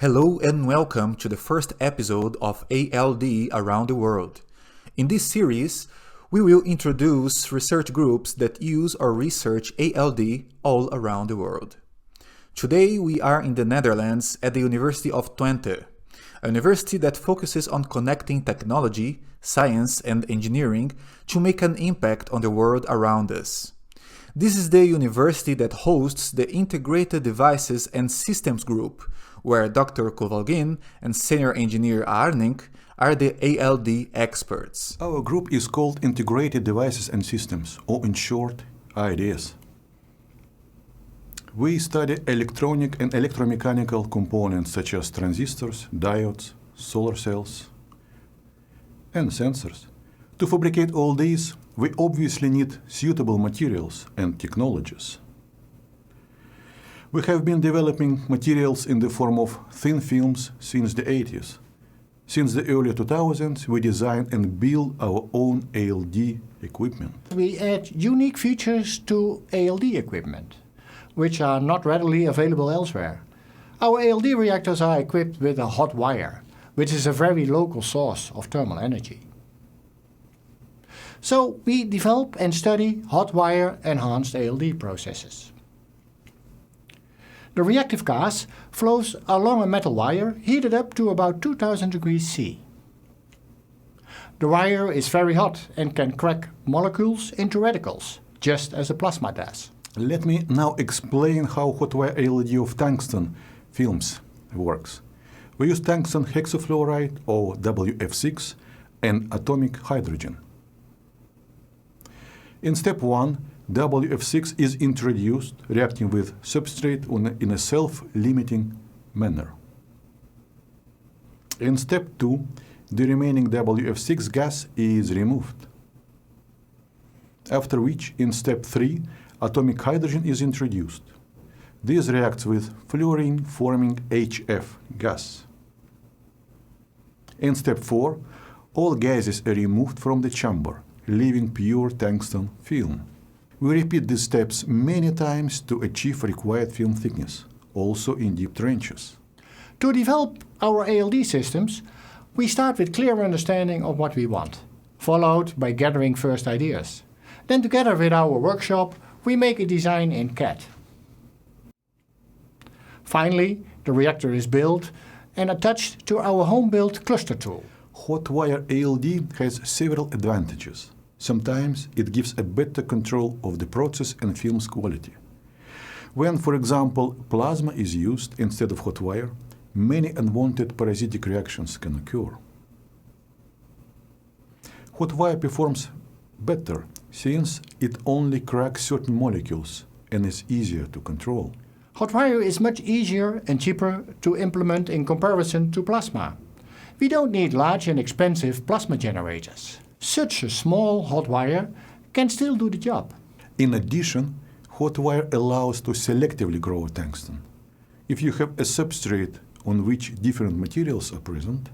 Hello and welcome to the first episode of ALD Around the World. In this series, we will introduce research groups that use or research ALD all around the world. Today we are in the Netherlands at the University of Twente, a university that focuses on connecting technology, science and engineering to make an impact on the world around us. This is the university that hosts the Integrated Devices and Systems Group, where Dr. Kovalgin and Senior Engineer Arning are the ALD experts. Our group is called Integrated Devices and Systems, or in short, IDS. We study electronic and electromechanical components such as transistors, diodes, solar cells, and sensors. To fabricate all these, we obviously need suitable materials and technologies. We have been developing materials in the form of thin films since the 80s. Since the early 2000s, we design and build our own ALD equipment. We add unique features to ALD equipment, which are not readily available elsewhere. Our ALD reactors are equipped with a hot wire, which is a very local source of thermal energy. So we develop and study hot wire enhanced ALD processes. The reactive gas flows along a metal wire heated up to about 2000 degrees C. The wire is very hot and can crack molecules into radicals, just as a plasma does. Let me now explain how hot wire ALD of tungsten films works. We use tungsten hexafluoride, or WF6, and atomic hydrogen. In step 1, WF6 is introduced, reacting with substrate in a self-limiting manner. In step 2, the remaining WF6 gas is removed. After which, in step 3, atomic hydrogen is introduced. This reacts with fluorine, forming HF gas. In step 4, all gases are removed from the chamber, leaving pure tungsten film. We repeat these steps many times to achieve required film thickness, also in deep trenches. To develop our ALD systems, we start with clear understanding of what we want, followed by gathering first ideas. Then together with our workshop, we make a design in CAD. Finally, the reactor is built and attached to our home-built cluster tool. Hot wire ALD has several advantages. Sometimes it gives a better control of the process and film's quality. When, for example, plasma is used instead of hot wire, many unwanted parasitic reactions can occur. Hot wire performs better since it only cracks certain molecules and is easier to control. Hot wire is much easier and cheaper to implement in comparison to plasma. We don't need large and expensive plasma generators. Such a small hot wire can still do the job. In addition, hot wire allows to selectively grow tungsten. If you have a substrate on which different materials are present,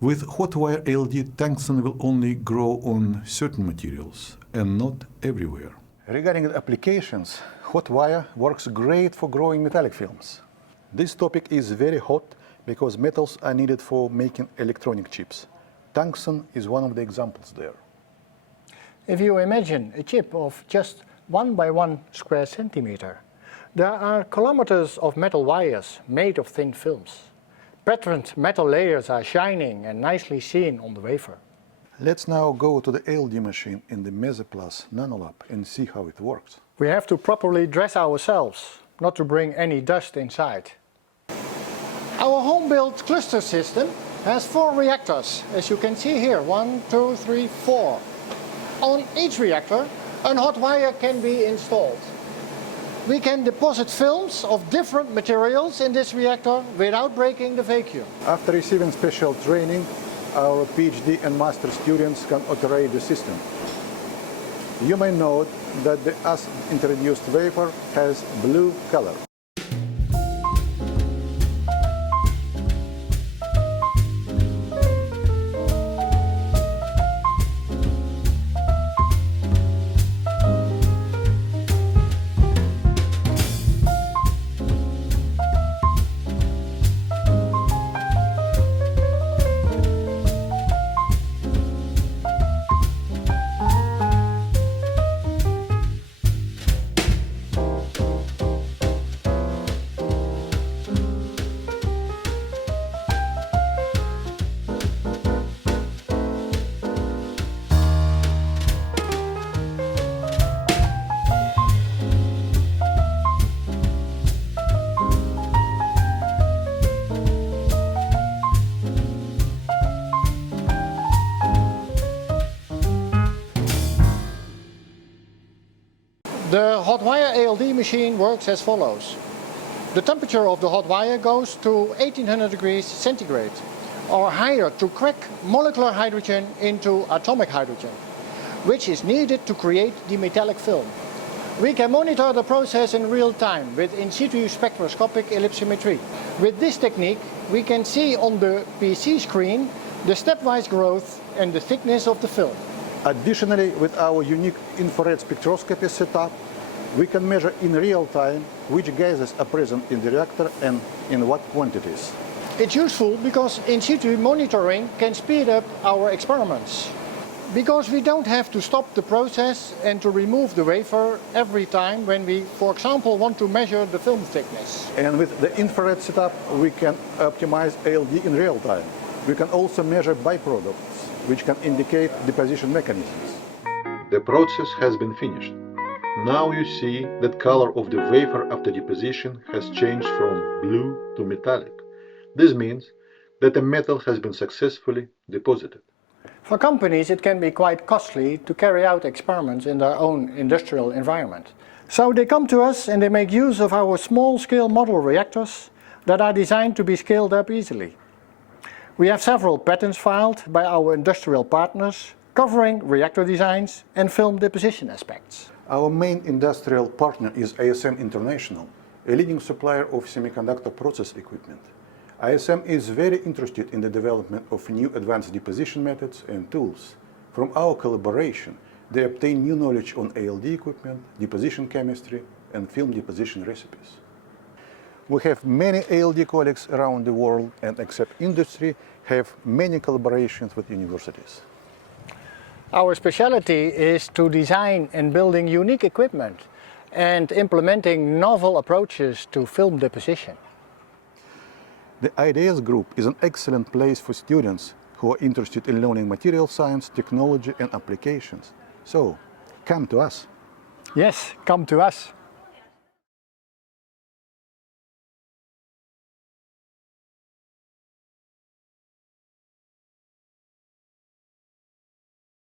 with hot wire ALD, tungsten will only grow on certain materials and not everywhere. Regarding the applications, hot wire works great for growing metallic films. This topic is very hot because metals are needed for making electronic chips. Tungsten is one of the examples there. If you imagine a chip of just 1 by 1 square centimeter, there are kilometers of metal wires made of thin films. Patterned metal layers are shining and nicely seen on the wafer. Let's now go to the ALD machine in the Mesoplus Nanolab and see how it works. We have to properly dress ourselves, not to bring any dust inside. Our home-built cluster system has 4 reactors, as you can see here, 1, 2, 3, 4. On each reactor, a hot wire can be installed. We can deposit films of different materials in this reactor without breaking the vacuum. After receiving special training, our PhD and master students can operate the system. You may note that the as-introduced wafer has blue color. The hot wire ALD machine works as follows. The temperature of the hot wire goes to 1800 degrees centigrade, or higher, to crack molecular hydrogen into atomic hydrogen, which is needed to create the metallic film. We can monitor the process in real time with in situ spectroscopic ellipsometry. With this technique, we can see on the PC screen the stepwise growth and the thickness of the film. Additionally, with our unique infrared spectroscopy setup, we can measure in real time which gases are present in the reactor and in what quantities. It's useful because in situ monitoring can speed up our experiments. Because we don't have to stop the process and to remove the wafer every time when we, for example, want to measure the film thickness. And with the infrared setup, we can optimize ALD in real time. We can also measure byproducts, which can indicate deposition mechanisms. The process has been finished. Now you see that color of the wafer after deposition has changed from blue to metallic. This means that the metal has been successfully deposited. For companies, it can be quite costly to carry out experiments in their own industrial environment. So they come to us and they make use of our small-scale model reactors that are designed to be scaled up easily. We have several patents filed by our industrial partners covering reactor designs and film deposition aspects. Our main industrial partner is ASM International, a leading supplier of semiconductor process equipment. ASM is very interested in the development of new advanced deposition methods and tools. From our collaboration, they obtain new knowledge on ALD equipment, deposition chemistry, and film deposition recipes. We have many ALD colleagues around the world, and except industry, have many collaborations with universities. Our specialty is to design and building unique equipment and implementing novel approaches to film deposition. The IDS group is an excellent place for students who are interested in learning material science, technology, and applications. So, come to us. Yes, come to us.